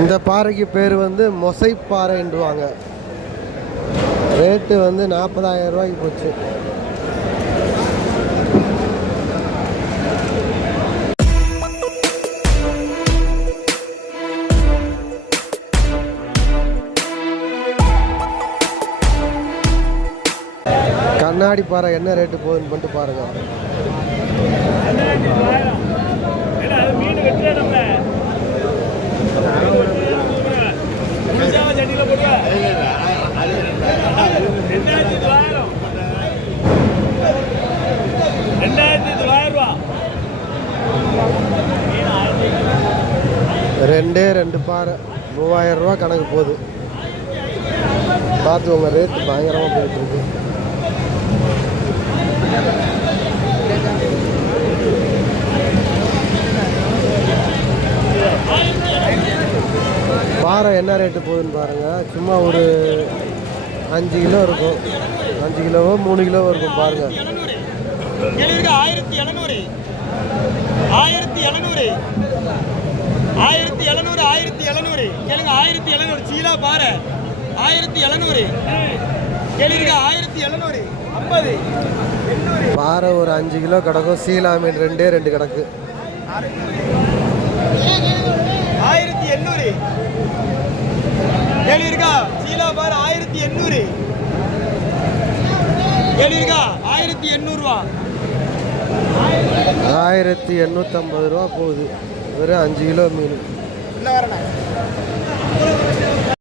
இந்த பாறைக்கு பேர் வந்து மொசை பாறைன்றுவாங்க ரேட்டு வந்து நாற்பதாயிரம் ரூபாய்க்கு போச்சு. கண்ணாடி பாறை என்ன ரேட்டு போகுதுன்னு மட்டும் பாருங்க. ரெண்டே ரெண்டு பாறை. மூவாயிரம் ரூபா கணக்கு போகுது. பார்த்துக்கோங்க ரேட்டு பயங்கரமாக போயிட்டுருக்கு பாறை என்ன ரேட்டு போகுதுன்னு பாருங்கள் சும்மா ஒரு அஞ்சு கிலோ இருக்கும். அஞ்சு கிலோவோ மூணு கிலோவோ இருக்கும் பாருங்கள் ஆயிரத்தி எழுநூறு. ஆயிரத்தி எழுநூறு. ஆயிரத்தி எழுநூறு ஆயிரத்தி எழுநூறு. கேளுங்க ஆயிரத்தி எழுநூறு. சீலா பாரு ஆயிரத்தி எழுநூறு. கேளுங்க ஆயிரத்தி எழுநூறு. ஐம்பது. பாறை ஒரு அஞ்சு கிலோ கிடக்கும். சீலா மீன் ரெண்டே ரெண்டு கிடக்கு. ஆயிரத்தி எண்ணூறு. இருக்கா சீலா பாரு ஆயிரத்தி எண்ணூறு. இருக்கா ஆயிரத்தி எண்ணூறுவா. ஆயிரத்தி எண்ணூற்றம்பது ரூபா போகுது. வெறும் அஞ்சு கிலோ மீன் என்ன வரணும்